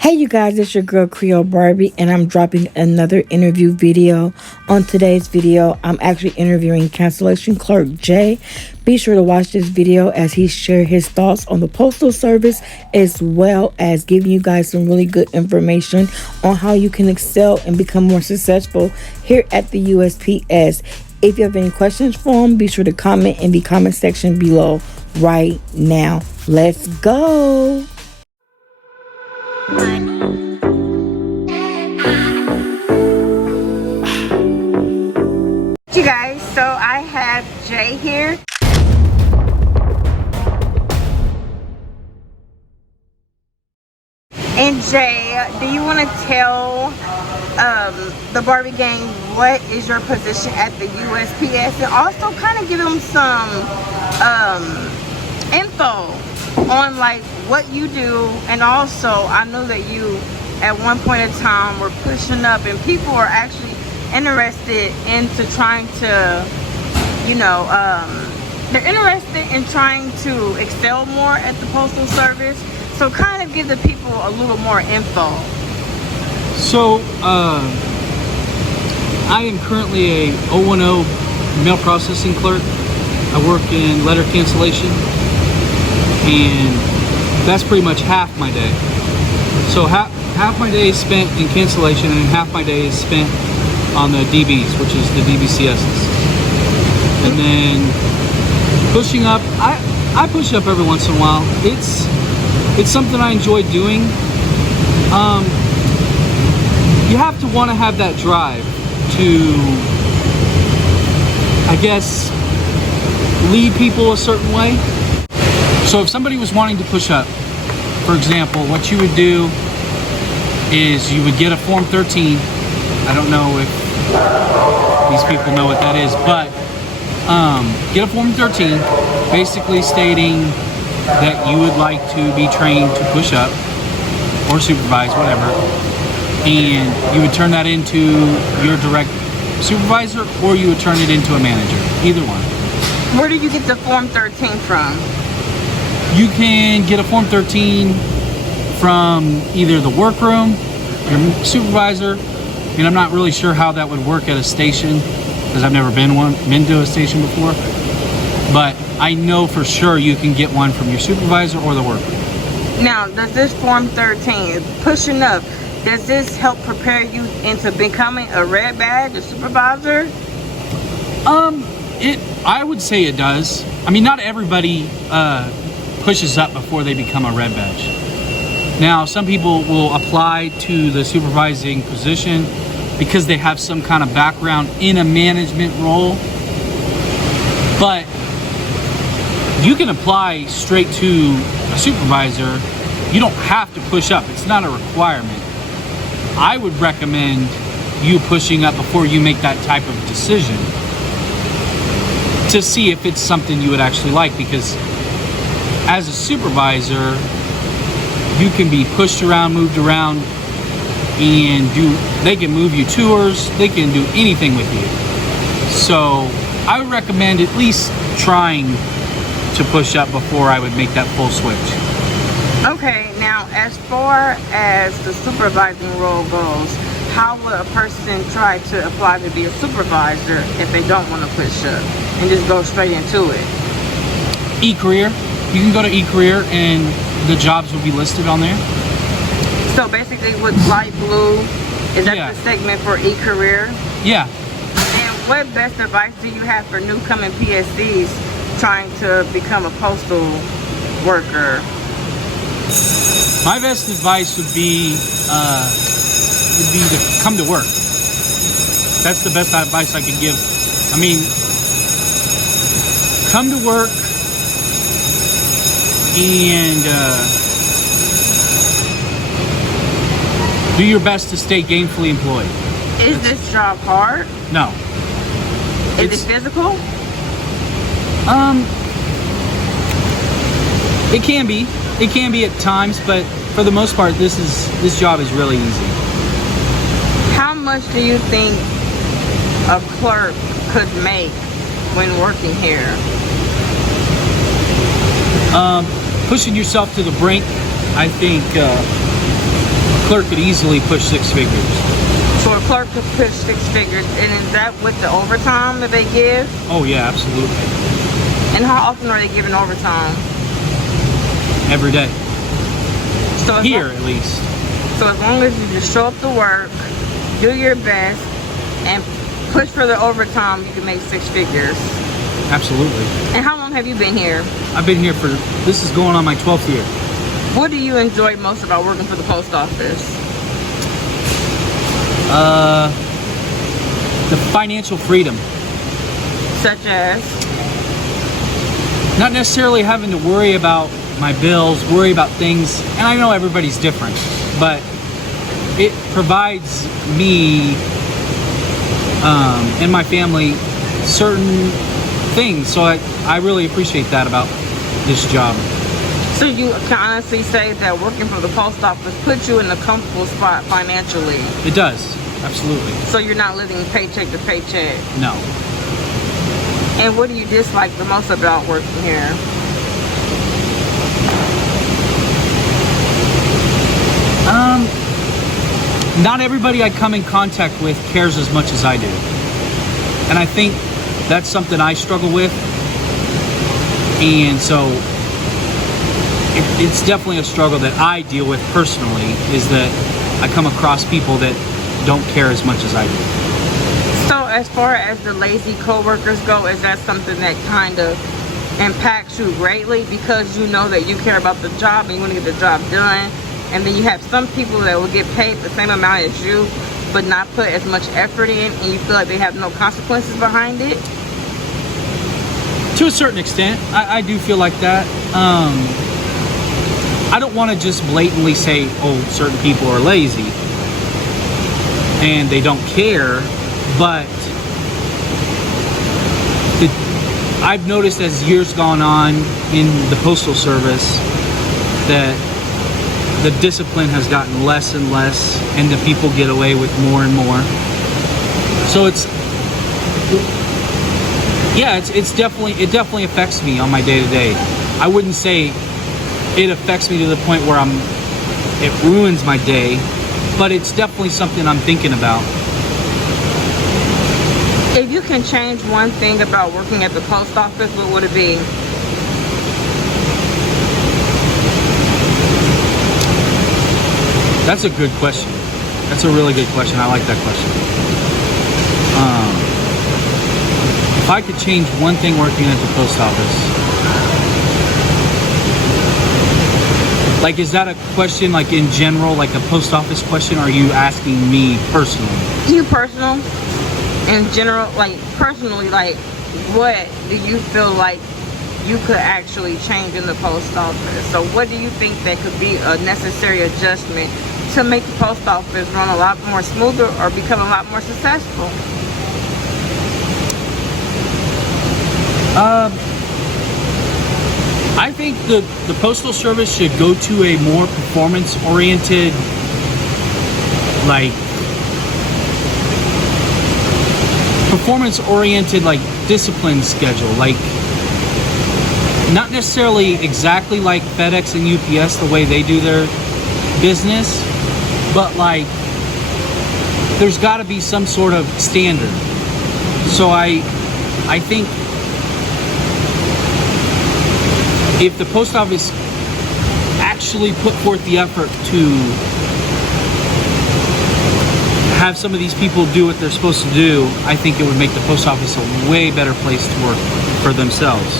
Hey you guys, it's your girl Creole Barbie, and I'm dropping another interview video. On today's video, I'm actually interviewing Cancellation Clerk Jay. Be sure to watch this video as he shares his thoughts on the Postal Service, as well as giving you guys some really good information on how you can excel and become more successful here at the USPS. If you have any questions for him, be sure to comment in the comment section below right now. Let's go. You guys, so I have Jay here. And Jay, do you want to tell the Barbie gang what is your position at the USPS, and also kind of give them some info on like what you do? And also, I know that you at one point in time were pushing up, and people are actually interested into trying to, you know, they're interested in trying to excel more at the Postal Service. So kind of give the people a little more info. So I am currently a 010 mail processing clerk. I work in letter cancellation, and that's pretty much half my day. So half my day is spent in cancellation, and half my day is spent on the DBs, which is the DBCSs. And then pushing up, I push up every once in a while. It's something I enjoy doing. You have to want to have that drive to, I guess, lead people a certain way. So if somebody was wanting to push up, for example, what you would do is you would get a Form 13. I don't know if these people know what that is, but get a Form 13, basically stating that you would like to be trained to push up or supervise, whatever, and you would turn that into your direct supervisor, or you would turn it into a manager, either one. Where did you get the Form 13 from? You can get a Form 13 from either the workroom, your supervisor, and I'm not really sure how that would work at a station, because I've never been to a station before, but I know for sure you can get one from your supervisor or the worker. Now, does this Form 13, pushing up, does this help prepare you into becoming a red badge, a supervisor? I would say it does. I mean, not everybody pushes up before they become a red badge. Now, some people will apply to the supervising position because they have some kind of background in a management role, but you can apply straight to a supervisor. You don't have to push up. It's not a requirement. I would recommend you pushing up before you make that type of decision to see if it's something you would actually like, because as a supervisor, you can be pushed around, moved around, and they can move you tours, they can do anything with you. So I would recommend at least trying to push up before I would make that full switch. Okay, now as far as the supervising role goes, how would a person try to apply to be a supervisor if they don't want to push up and just go straight into it? E-career. You can go to e-career and the jobs will be listed on there. So basically with light blue, is that the segment for e-career? Yeah. And what best advice do you have for newcoming PSCs trying to become a postal worker? My best advice would be to come to work. That's the best advice I could give. I mean, come to work and do your best to stay gainfully employed. Is this job hard? No. Is it physical? It can be. It can be at times, but for the most part, this job is really easy. How much do you think a clerk could make when working here? Pushing yourself to the brink, I think clerk could easily push 6 figures. So a clerk could push 6 figures, and is that with the overtime that they give? Oh yeah, absolutely. And how often are they giving overtime? Every day. So Here, at least. So as long as you just show up to work, do your best, and push for the overtime, you can make 6 figures. Absolutely. And how long have you been here? I've been here for, this is going on my 12th year. What do you enjoy most about working for the post office? The financial freedom. Such as? Not necessarily having to worry about my bills, worry about things, and I know everybody's different, but it provides me and my family certain things, so I really appreciate that about this job. So you can honestly say that working for the post office puts you in a comfortable spot financially? It does, absolutely. So you're not living paycheck to paycheck? No. And what do you dislike the most about working here? Not everybody I come in contact with cares as much as I do. And I think that's something I struggle with. And so it's definitely a struggle that I deal with personally, is that I come across people that don't care as much as I do. So as far as the lazy coworkers go, is that something that kind of impacts you greatly because you know that you care about the job and you want to get the job done? And then you have some people that will get paid the same amount as you but not put as much effort in, and you feel like they have no consequences behind it? To a certain extent, I do feel like that. I don't want to just blatantly say, oh, certain people are lazy and they don't care, but I've noticed as years gone on in the Postal Service that the discipline has gotten less and less, and the people get away with more and more. So it definitely affects me on my day-to-day. I wouldn't say it affects me to the point where it ruins my day, but it's definitely something I'm thinking about. If you can change one thing about working at the post office, what would it be? That's a good question. That's a really good question. I like that question. If I could change one thing working at the post office, like, is that a question like in general, like a post office question, or are you asking me personally? You personal? In general, like personally, like what do you feel like you could actually change in the post office? So what do you think that could be a necessary adjustment to make the post office run a lot more smoother or become a lot more successful? I think the Postal Service should go to a more performance-oriented, like discipline schedule. Like, not necessarily exactly like FedEx and UPS, the way they do their business, but like there's got to be some sort of standard. So I think if the post office actually put forth the effort to have some of these people do what they're supposed to do, I think it would make the post office a way better place to work for themselves.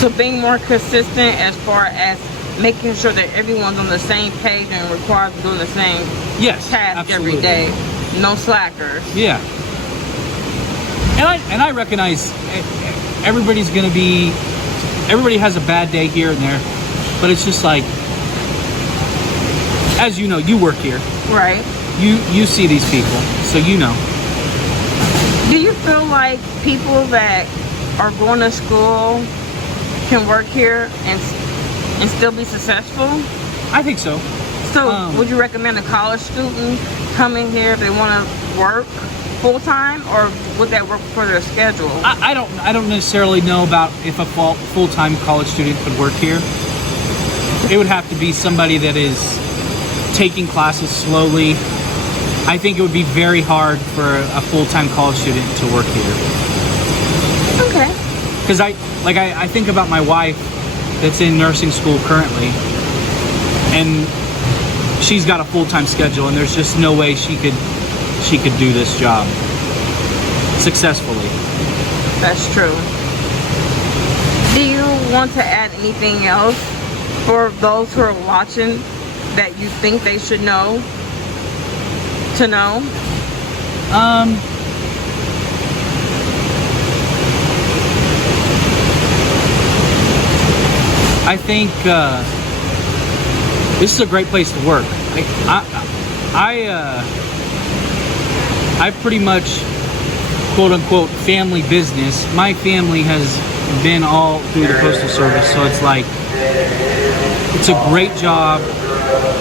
So being more consistent as far as making sure that everyone's on the same page and required to do the same task absolutely. every day. No slackers. Yeah. And I recognize everybody has a bad day here and there, but it's just like, as you know, you work here. Right. You see these people, so you know. Do you feel like people that are going to school can work here and still be successful? I think so. So would you recommend a college student coming here if they want to work full-time, or would that work for their schedule? I don't necessarily know about if a full-time college student could work here. It would have to be somebody that is taking classes slowly. I think it would be very hard for a full-time college student to work here. Okay. Because I think about my wife that's in nursing school currently, and she's got a full-time schedule, and there's just no way she could do this job successfully. That's true. Do you want to add anything else for those who are watching that you think they should know? I think this is a great place to work. I pretty much, quote unquote, family business. My family has been all through the Postal Service, so it's like, it's a great job.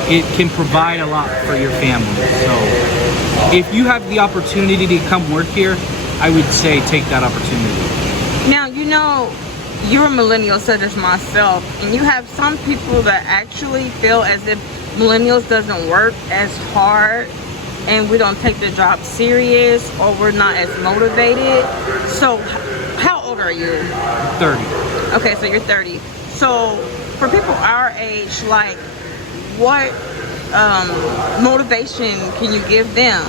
It can provide a lot for your family. So if you have the opportunity to come work here, I would say take that opportunity. Now, you know, you're a millennial such as myself, and you have some people that actually feel as if millennials doesn't work as hard and we don't take the job serious, or we're not as motivated. So how old are you? 30. Okay, so you're 30. So for people our age, like, what motivation can you give them?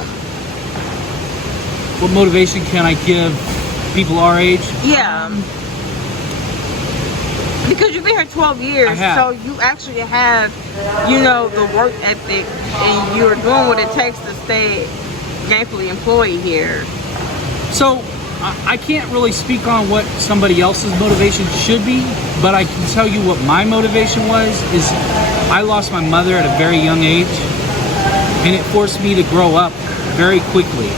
What motivation can I give people our age? Yeah. Because you've been here 12 years, so you actually have, you know, the work ethic, and you're doing what it takes to stay gainfully employed here. So I can't really speak on what somebody else's motivation should be, but I can tell you what my motivation was. Is I lost my mother at a very young age, and it forced me to grow up very quickly.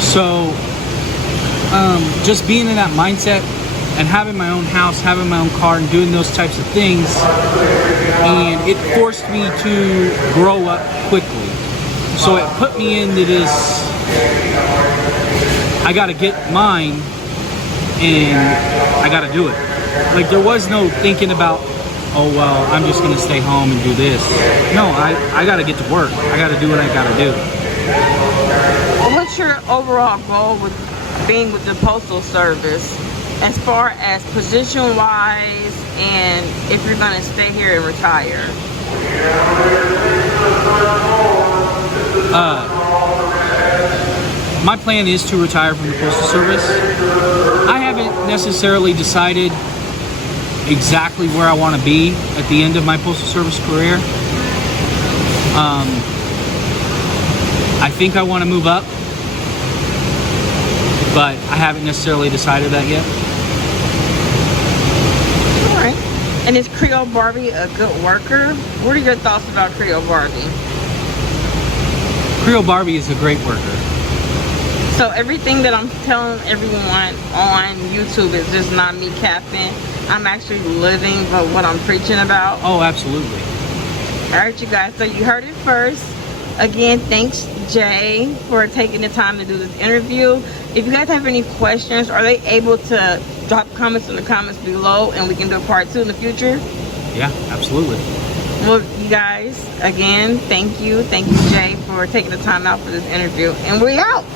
So just being in that mindset and having my own house, having my own car, and doing those types of things, and it forced me to grow up quickly. So it put me into this, I gotta get mine, and I gotta do it. Like, there was no thinking about, oh, well, I'm just gonna stay home and do this. No, I gotta get to work. I gotta do what I gotta do. What's your overall goal with being with the Postal Service, as far as position wise, and if you're gonna stay here and retire? My plan is to retire from the Postal Service. I haven't necessarily decided exactly where I want to be at the end of my Postal Service career. I think I want to move up, but I haven't necessarily decided that yet. All right. And is Creole Barbie a good worker? What are your thoughts about Creole Barbie? Creole Barbie is a great worker. So everything that I'm telling everyone on YouTube is just not me capping. I'm actually living what I'm preaching about. Oh, absolutely. All right, you guys. So you heard it first. Again, thanks, Jay, for taking the time to do this interview. If you guys have any questions, are they able to drop comments in the comments below, and we can do a part 2 in the future? Yeah, absolutely. Well, you guys, again, thank you. Thank you, Jay, for taking the time out for this interview. And we're out.